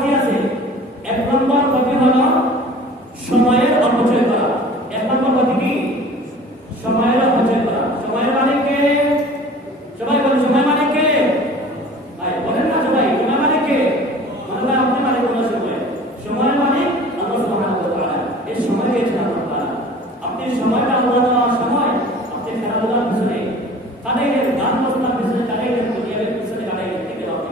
ক্ষতি আছে। এক নম্বর ক্ষতি হলো সময়ের অপচয় করা। এক নম্বর ক্ষতি কি? সময়ের অপচয় করা। সময়ের মানে কে? সবাই বলেন সময় মানে কে? ভাই বলেন না সবাই, সময় মানে কে? মানে ভাই আপনি মানে কোন সময়? সময় মানে আল্লাহ সুবহানাহু ওয়া তাআলা এই সময় দিয়েছেন আল্লাহ তাআলা। আপনি সময়টা আল্লাহ দেওয়ার সময় আপনি খেলাধুলার পিছনে কাটাইলেন, গান বাজনার পিছনে কাটাইলেন, দুনিয়ার পিছনে কাটাইলেন, ঠিক আছে?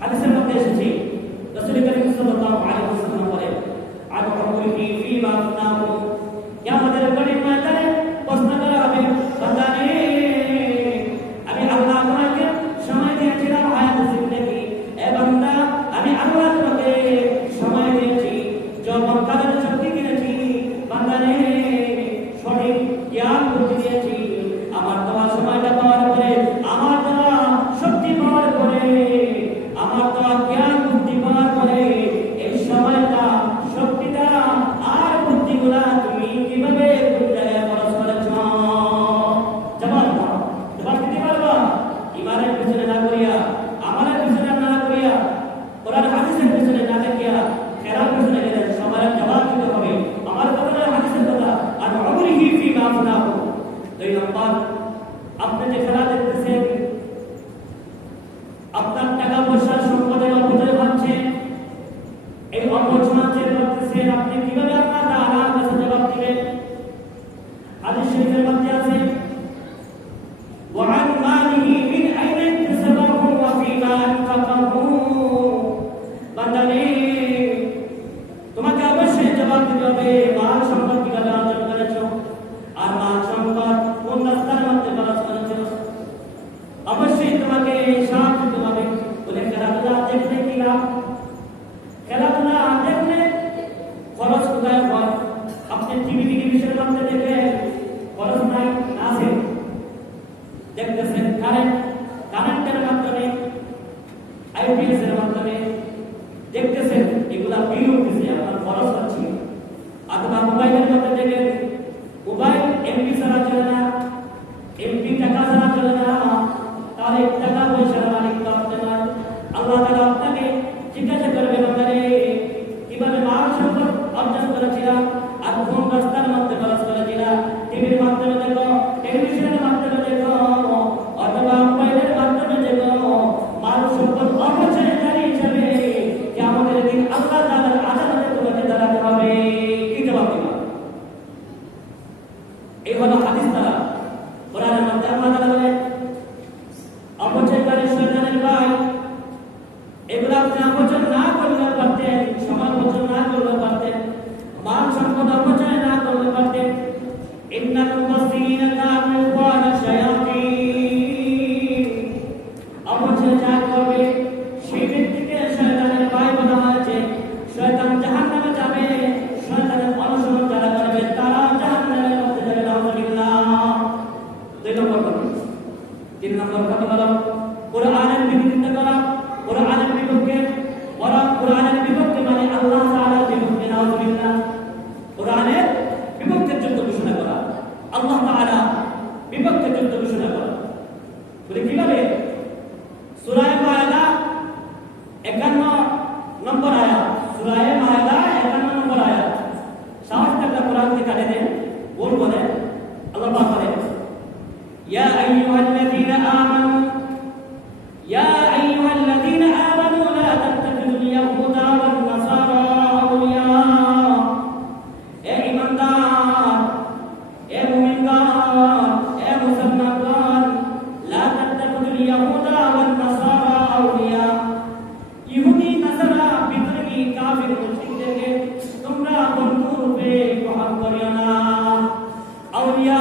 হাদিসের মধ্যে এসেছে রাসূল করিম সাল্লাল্লাহু আলাইহি ওয়াসাল্লাম বলেন আর উমরিহি ফীমা আফনাহু, কিয়ামতের কঠিন ময়দানে প্রশ্ন করা হবে, বান্দা রে আমি আল্লাহ তোমাকে সময় দিয়েছিলাম হায়াতে জিন্দেগি, এ বান্দা আমি আল্লাহ তোমাকে সময় দিয়েছি, যৌবন কালের শক্তি দিয়েছি, বান্দা রে সঠিক জ্ঞান বুদ্ধি দিয়েছি, আমার দেওয়া সময়টা পাওয়ার পরে, আমার দেওয়া শক্তি পাওয়ার পরে, আমার দেওয়া জ্ঞান বুদ্ধি পাওয়ার পরে এই সময়টা শক্তিটা আর বুদ্ধিগুলা তুমি কিভাবে কোন জায়গায় খরচ করেছ? জবাব দিতে পারবা? ইমানের পিছনে না করিয়া, আমাদের পিছনে না করিয়া, কোরআন হাদিসের পিছনে না দেখিয়া খেলার পিছনে গেলে সময়ের জবাব দিতে হবে। আমার কথা হাদিসের কথা। আর উমরিহি ফীমা আফনাহু, দুই নম্বর আপনি যে খেলা দেখতেছেন, আপনার টাকা পয়সা সম্পদের অপচয় হচ্ছে, এই অপচয় যে করতেছেন আপনি কিভাবে আপনার আল্লাহর কাছে জবাব দিবেন? হাদিস শরীফের মধ্যে আছে ওয়ান মালিহি মিন আইনা ইকতাসাবাহু ওয়া ফীমা আনফাকাহু, বান্দা রে তোমাকে অবশ্যই জবাব দিতে হবে মাল সম্পদ কিভাবে অর্জন করেছো, আর মাল সম্পদ কোন রাস্তার মধ্যে খরচ করেছো, অবশ্যই তোমাকে হিসাব দিতে হবে। বলে খেলাধুলা দেখলে কি লাভ? খেলাধুলা দেখলে খরচ কোথায় হয়? আপনি টিভি টেলিভিশনের মধ্যে দেখে খরচ নাই আছে, দেখতেছেন কারেন্টের মাধ্যমে, আইপিএস এর মাধ্যমে দেখতেছেন, এগুলা বিল উঠতেছে, আপনার খরচ হচ্ছে। অথবা মোবাইলের মধ্যে দেখেন, মোবাইল এমবি ছাড়া চলে না, এমবি টাকা ছাড়া চলে না, তাহলে টাকা পয়সার মালিক তো আপনি নয়। আল্লাহ তাআলা আপনাকে জিজ্ঞাসা করবে, বান্দারে কিভাবে মাল সম্পদ অর্জন করেছিলাম, আর কোন রাস্তার মধ্যে খরচ করেছিলাম? টিভির মাধ্যমে দেখো, টেলিভিশনের মাধ্যমে দেখো, অথবা মোবাইলের মাধ্যমে দেখো, মাল সম্পদ অপচয়কারী হিসেবে কিয়ামতের দিন আল্লাহ তাআলার আদালতে তোমাকে দাঁড়াতে হবে। কি জবাব দিবা? এই হলো হাদিস দ্বারা। কোরআনের মধ্যে আল্লাহ তাআলা বলেন অপচয়কারী শয়তানের ভাই, এগুলো আপনি অপচয় না করলে পারতেন, সময় অপচয় না করলে পারতেন, মাল সম্পদ অপচয় না করলে পারতেন। ইন্নাল মুফাসসিরিনা কানু ইখওয়ানা শায়াতিন, অপচয় যা করবে সেই ব্যক্তিকে শয়তানের ভাই বলা হয়েছে। শয়তান জাহান্নামে যাবে, শয়তানের অনুসরণ যারা করবে তারা জাহান্নামের মধ্যে যাবে। আলহামদুলিল্লাহ। দুই নম্বর কথা। তিন নম্বর কথা হলো কোরআনের বিরোধিতা করা, কোরআনের বিপক্ষে বলা। কোরআনের বিপক্ষে মানে আল্লাহ তাআলার বিপক্ষে, নাউযুবিল্লাহ। কোরআনের বিপক্ষে যুদ্ধ ঘোষণা করা, আল্লাহ তাআলা বিপক্ষে যুদ্ধ ঘোষণা করা। বলে কিভাবে? সূরা মায়েদা 51 নম্বর আয়াত, সূরা মায়েদা 51 নম্বর আয়াত। সাহস থাকলে কোরআন থেকে কাটে দেন, বল বলেন, আল্লাহ পাক বলেন ইয়া আইয়ুহাল্লাযীনা আমানু, ইয়া আইয়ুহাল্লাযীনা আমানু লা তাত্তাখিযুল ইয়াহুদা ওয়ান নাসারা আউলিয়া, এ ঈমানদার, এ মুমিনগণ, এ মুসলমানগণ, লা তাত্তাখিযুল ইয়াহুদা ওয়ান নাসারা আউলিয়া, ইহুদি নাসারা বিদ্রোহী কাফির মুশরিকদেরকে তোমরা বন্ধু রূপে গ্রহণ করিও না। আউলিয়া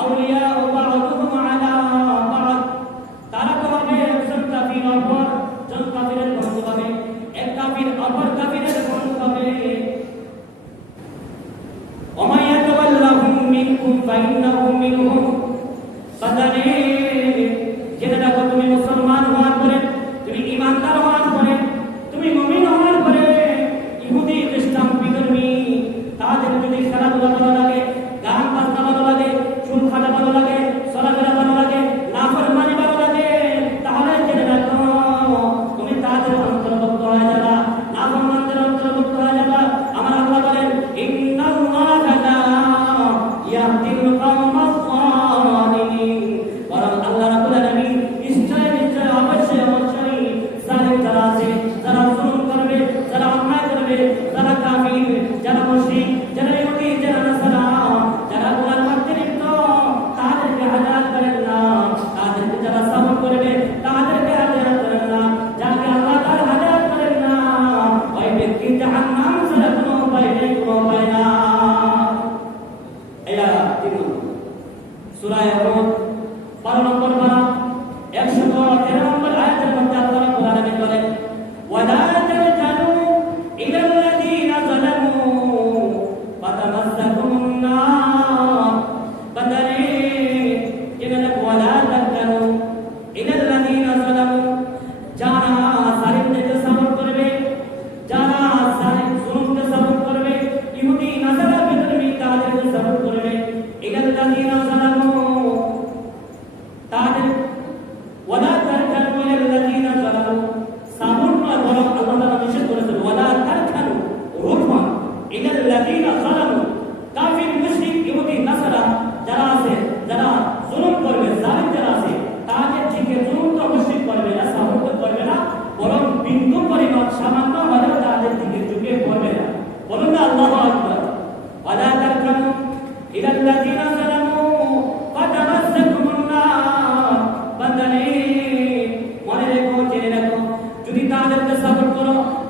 আউলিয়া বা'দুহুম আলা বা'দ, তারা তো হবে একজন কাফির অপর জন কাফিরের বন্ধু হবে, এক কাফির অপর কাফিরের বন্ধু হবে। ওমা ইয়াতাওয়াল্লাহুম মিনকুম ফাইন্নাহুম মিনহুম, বাদানে জেনে রাখো তুমি মুসলমান হওয়ার পরে, তুমি ঈমানদার হওয়ার পরে, তুমি মুমিন হওয়ার পরে ইহুদি খ্রিস্টান বিধর্মী তাদের যদি খেলাধুলা ভালো লাগে, গান বাজনা ভালো লাগে, চুল কাটা ভালো লাগে, চলাফেরা ভালো লাগে, নাফরমানি ভালো লাগে, তাহলে জেনে রাখো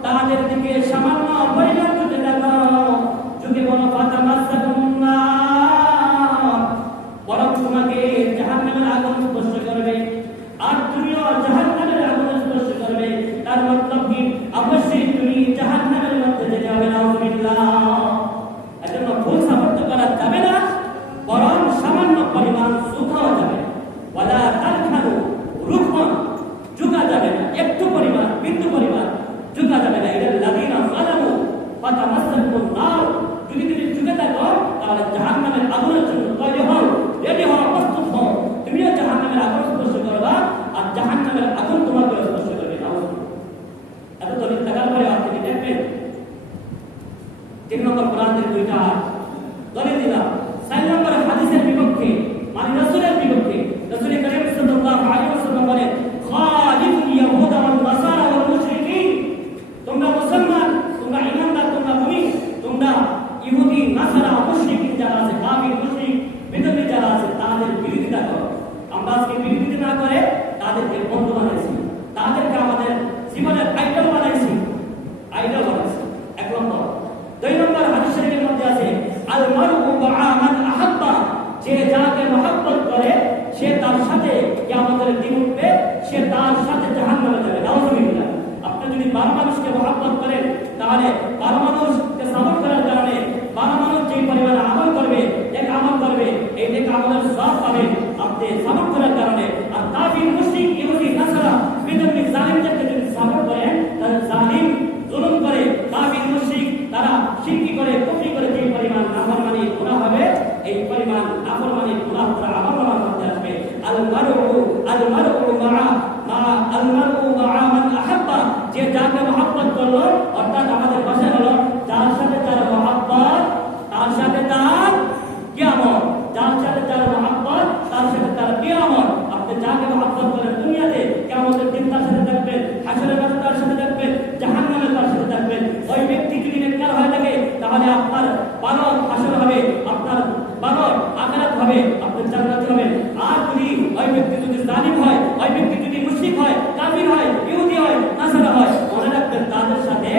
তাদের দিকে সামান্য পরিমাণ ঝুঁকে দেখো, ঝুঁকে বলো ফাতামাসসাকুন্নার, বরং তোমাকে জাহান্নামের আগুন স্পর্শ করবে, আর তুমিও জাহান্নামের আগুন স্পর্শ করবে। তার মতলব কি? অবশ্যই তুমি জাহান্নামের মধ্যে যেতে হবে। নাউযুবিল্লাহ। এজন্য ভুল সাব্যস্ত করা যাবে না, বরং সামান্য পরিমাণ ঝুঁকাও যাবে। ওয়ালা তালখানু রুখন, ঝুঁকা যাবে না, একটু পরিমাণ, বিন্দু পরিমাণ ঝুঁকা যাবে না। এটা লাযিনা যালামু ফাতামাসসাকুন্নার, যদি তুমি ঝুঁকে থাকো তাহলে জাহান্নামের আগুনের জন্য তৈরি হও, রেডি হও, প্রস্তুত হও। তুমিও জাহান্নামের আগুন স্পর্শ করবা, আর জাহান্নামের আগুন তোমাকে স্পর্শ করবে। এত দলিল থাকার পরে আপনি দেখবেন 3 নম্বর কোরআনের 2টা দলিল দিলাম। 4 নম্বর হাদিসের বিপক্ষে, মানে রাসূলের বিপক্ষে। রাসূল করিম সাল্লাল্লাহু আলাইহি ওয়াসাল্লাম বলেন, খালিফুল ইয়াহুদা ওয়াল নাসারা ওয়াল মুশরিকিন, তোমরা মুসলমান, তোমরা ঈমানদার, তোমরা মুমিন, তোমরা ইহুদি, নাসারা, মুশরিকিন যারা আছে, কাফির, মুশরিক, বিদতি যারা আছে, তাদের বিরোধিতা করো। আমরা আজকে বিরোধিতা না করে তাদেরকে বন্ধু বানাইছি, তাদেরকে আমাদের জীবনের আইডল বানাইছি, আইডল বানাইছি। 1 নম্বর। 2 নম্বর হাদিস শরীফের মধ্যে আছে, আল মারউ মা'a মান আহাব্বা, যে যাকে মহব্বত করে সে তার সাথে কিয়ামতের দিন উঠবে, সে তার সাথে জাহান্নামে যাবে। নাউযুবিল্লাহ। আপনি যদি 12 মানুষকে মহব্বত করেন, তাহলে 12 মানুষকে সাপোর্ট করার কারণে 12 মানুষ যে পরিমাণে আমল করবে, এক আমল করবে, এই নেক আমলের সওয়াব পাবেন আপনি সাপোর্ট করার কারণে। আর কাফির, মুশরিক, ইহুদি, নাসারা, বিদতি, জালিমদেরকে যদি সাপোর্ট করেন, তাহলে জালিম, জুলুম করে, কাফির, মুশরিক, তারা শিরকি করে, কুফরি করে যে পরিমাণ নাফরমানি গুনাহ হবে, এই পরিমাণ নাফরমানি গুনাহ তারা আমল করতে আসবে। আল মারউ মা'a মান আহাব্বা, যে যাকে মহব্বত করলো, অর্থাৎ আমাদের ভাষায় হলো যার সাথে তার মহব্বত, তার সাথে তার কিয়ামত, যার সাথে তার মহব্বত, তার সাথে তার কিয়ামত। আপনি যাকে মহব্বত করেন দুনিয়াতে, কিয়ামতের দিন তার সাথে থাকবেন, হাসরের মাঠে তার সাথে থাকবেন, জাহান্নামে তার সাথে থাকবেন। ওই ব্যক্তি যদি নেককার হয়ে থাকে, তাহলে আপনার ভালো হাসর হবে, আপনার ভালো আখিরাত হবে, আপনি জান্নাতি হবেন। আর যদি ওই ব্যক্তি যদি জালিম হয়, ওই ব্যক্তি যদি মুশরিক হয়, কাফির হয়, ইহুদি হয়, নাসারা হয়, মনে রাখবেন তাদের সাথে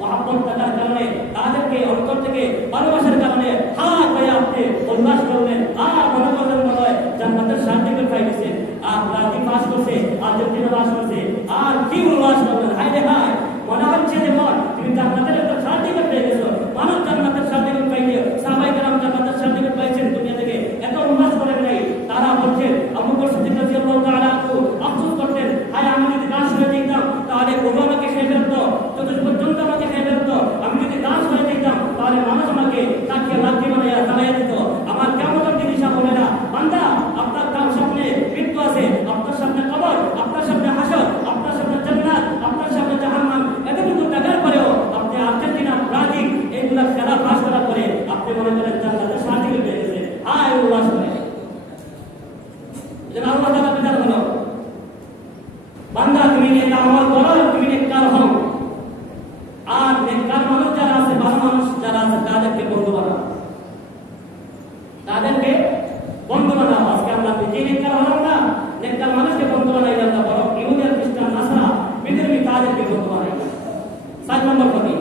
মহব্বত থাকার কারণে, তাদেরকে অন্তর থেকে ভালোবাসার কারণে হাত হয়ে আপনি উল্লাস করলেন, মনে করলেন মনে হয় জান্নাতের সার্টিফিকেট পাই গেছেন, রাজি পাস করছে, আর্জেন্টিনা পাস করছে, আর কি উল্লাস করলেন। হায় রে হায়, মনে হচ্ছে যে তুমি জান্নাতের একটা সার্টিফিকেট পেয়ে গেছো। মানুষ জান্নাতের সার্টিফিকেট পাইলে, সাহাবায়ে কেরাম জান্নাতের সার্টিফিকেট পাইছেন দুনিয়া থেকে, এত উল্লাস করেন নাই। তারা বলছেন, আবু বকর সিদ্দিক রাদিয়াল্লাহু তাআলা আফসোস করতেন, হায় আমি যদি দাস হয়ে যেতাম তাহলে গরু আমাকে খেয়ে ফেলতো, চতুর্থ পর্যন্ত আমাকে খেয়ে ফেলতো। আমি যদি দাস হয়ে যেতাম তাহলে মানুষ আমাকে তাকে লাঠি বানাইয়া চালাইয়া দিত। আমার কিয়ামতের দিন হিসাব হবে না। বান্দা, আপনার সামনে মৃত্যু আছে, আপনার সামনে কবর, আপনার সামনে হাসর, আপনার সামনে জান্নাত, আপনার সামনে জাহান্নাম। এতটুকু টাকার পরেও আপনি আর্জেন্টিনা, ব্রাজিল এইগুলা খেলা পাস করার পরে আপনি মনে করেন জান্নাতের সার্টিফিকেট পেয়ে গেছেন। হায় উল্লাস করে। যেন আল্লাহ তাআলা বিচার হলো, বান্দা তুমি নেক আমল করো, তুমি নেককার হও। আর নেককার মানুষ যারা আছে, ভালো মানুষ যারা আছে, তাদেরকে বন্ধু বানাও, তাদেরকে বন্ধু বানাও। আজকে আমরা যে নেককার হলাম না, নেককার মানুষকে বন্ধু বানাইলাম না, বরং ইহুদি, খ্রিস্টান, নাসারা, বিধর্মী তাদেরকে বন্ধু বানাই। 7 নম্বর ক্ষতি।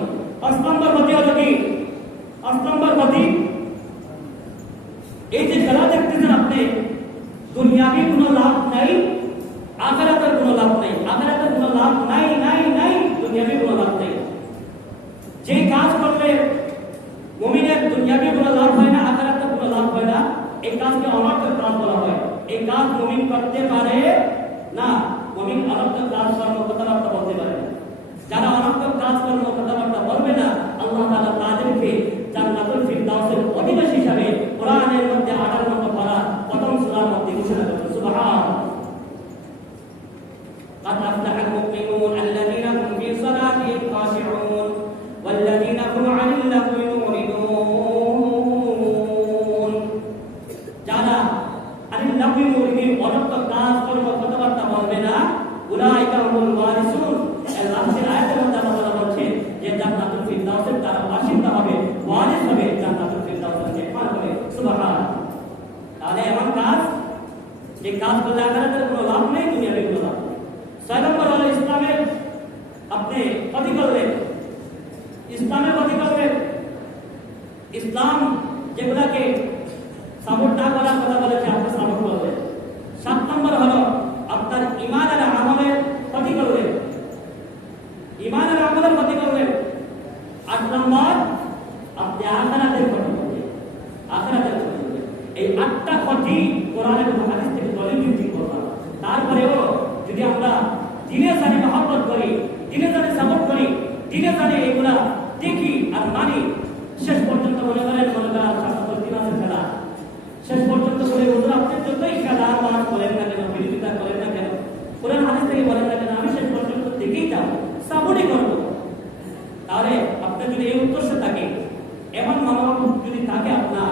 8 নম্বর ক্ষতি হলো কি? 8 নম্বর ক্ষতি, এই যে খেলা দেখতেছেন আপনি, দুনিয়াবি কোনো লাভ নাই, আখিরাতের কোনো লাভ নাই, আখিরাতের কোনো লাভ নাই, দুনিয়াবি কোনো লাভ নাই। যে কাজ করলে মুমিনের দুনিয়াবি কোনো লাভ হয় না, আখিরাতের কোনো লাভ হয় না, এই কাজকে অনর্থক কাজ বলা হয়। এই কাজ মুমিন করতে পারে না। মুমিন অনর্থক কাজ কর্ম কথাবার্তা বলতে পারে না। যারা অনর্থক কাজ কর্ম কথাবার্তা বলবে না, আল্লাহ তাআলা তাদেরকে জান্নাতুল ফিরদাউসের অধিবাসী হিসাবে কোরআনের মধ্যে 18 নম্বর পারা প্রথম সূরার মধ্যে ঘোষণা করেছে। সুবহানাল্লাহ। قد أفلح المؤمنون الذين هم في صلاتهم خاشعون والذين هم عن اللغو معرضون। যারা আনিল লাগwi মুরিদিন, অনর্থক কাজ কর্ম কথাবার্তা বলবে না, উলাইকা হুমুল ওয়ারিসুন। লাস্টের আয়াতের মধ্যে আল্লাহ বলছে যে জান্নাতুল ফিরদাউসের তারা বাসিন্দা হবে, ওয়ারিস হবে, জান্নাতুল ফিরদাউসের মেহমান হবে। সুবহানাল্লাহ। তাহলে এমন কাজ, যে কাজ করলে আখিরাতের কোনো লাভ নেই, দুনিয়ার কোনো লাভ নেই। 6 নম্বর হলো ইসলামের আপনি ক্ষতি করলেন, ইসলামের ক্ষতি করলেন। ইসলাম যেগুলাকে সাপোর্ট না করার কথা বলেছে আপনি সাপোর্ট করবেন। 7 নম্বর হলো আপনার ঈমান আর আমলের ক্ষতি করলেন, ঈমান আর আমলের ক্ষতি করলেন। 8 নম্বর আপনি আখিরাতের ক্ষতি করলেন, আখিরাতের ক্ষতি করলেন। এই 8টা ক্ষতি কোরআনের হাদিস থেকে দলিল ভিত্তিক কথা। তারপরেও যদি আমরা দিনে জানে মহব্বত করি, দিনে জানে সাপোর্ট করি, দিনে জানে এগুলা দেখি আর মানি, শেষ পর্যন্ত মনে করেন খেলা শেষ পর্যন্ত বলে হুজুর আপনি যতই খেলা মান করেন না কেন, বিরোধিতা করেন না কেন, কোরআন হাদিস থেকে বলেন না কেন, আমি শেষ পর্যন্ত দেখেই যাবো, সাপোর্টই করবো। তাহলে আপনার যদি এই উদ্দেশ্য থাকে, এমন মনোভাব যদি থাকে আপনার,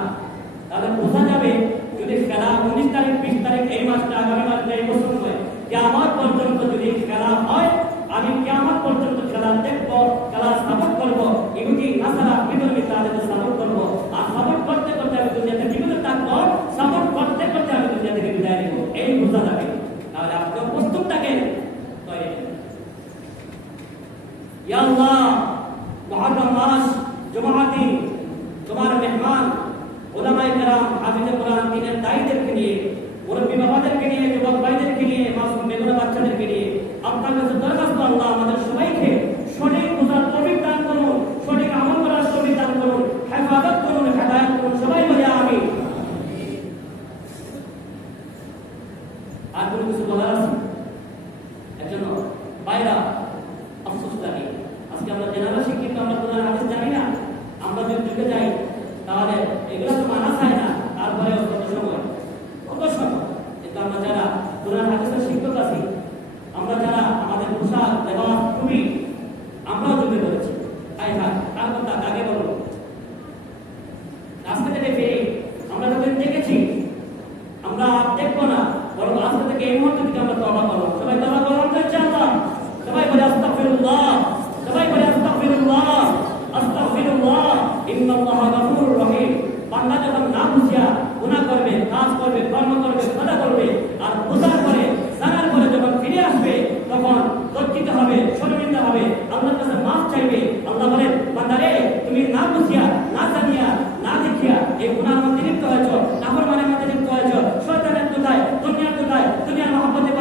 তাহলে বোঝা যাবে যদি খেলা 19 তারিখ 20 তারিখ এই মাসটা আগামী মাসটা এই বছর হয়, কিয়ামত পর্যন্ত যদি খেলা হয়, আমি কিয়ামত পর্যন্ত খেলা দেখবো, খেলা সাপোর্ট করবো, ইহুদি নাসারা বিধর্মী তাদের সাপোর্ট করবো। আর সাপোর্ট করতে করতে আমি দুনিয়াতে জীবিত থাকবো, সাপোর্ট করতে করতে আমি দুনিয়া থেকে বিদায় নেবো, এই বোঝা যাবে। তাহলে আপনি প্রস্তুত থাকেন। ইয়া আল্লাহ, মুহররম মাস, জুমার দিন, তোমার মেহমান উলামায়ে কেরাম, হাফিজে কোরআন, দ্বীনের দায়ীদেরকে নিয়ে, মুরব্বী বাবাদেরকে নিয়ে, যুবক ভাইদেরকে নিয়ে, মাসুম বেগুনা বাচ্চাদেরকে নিয়ে আপনার কাছে দরখাস্ত, আল্লাহ আমাদের সবাইকে সঠিক বোঝার তৌফিক দান করুন, সঠিক আমল করার তৌফিক দান করুন, হেফাজত করুন, হেদায়েত করুন, সবাই বলে আমিন। আর কোনো কিছু বলার আছে? এজন্য বাইরা আফসোস লাগে, আজকে আমরা জেনারেশন কিন্তু আমরা কোরআন হাদিস জানি না। আমরা যদি যুগে যাই তাহলে এগুলো তো মানা যায় না। তারপরে কত সময় কিন্তু আমরা যারা কোরআন হাদিসের শিক্ষক আছি, আমরা যারা আমাদের পোশাক লেবাস খুবই আমরাও যুগে করেছি। তাই না? তার কথা আগে বলো, আজকে থেকে ফিরে আমরা যখন দেখেছি, আমরা দেখবো না, বরং আজকে থেকে এই মুহূর্তে থেকে আমরা তওবা করব। সবাই তওবা করুন তো ইনশাআল্লাহ। সবাই বলে আস্তাগফিরুল্লাহ, সবাই বলে আস্তাগফিরুল্লাহ, আস্তাগফিরুল্লাহ, ইন্নাল্লাহা গফুরুর রহিম। বান্দা যখন না বুঝিয়া গুনাহ করবে, কাজ করবে, কর্ম করবে, কথা করবে, আর বোঝার পরে জানার পরে যখন ফিরে আসবে, তখন লজ্জিত হবে, শর্মিন্দা হবে, আল্লাহর কাছে মাফ চাইবে। আল্লাহ বলেন, বান্দারে তুমি না বুঝিয়া, না জানিয়া, না দেখিয়া এই গুনার মধ্যে লিপ্ত হয়েছ, নাফরমানের মধ্যে লিপ্ত হয়েছ, শয়তানের কোথায়, দুনিয়ার কোথায়, দুনিয়ার মহব্বতে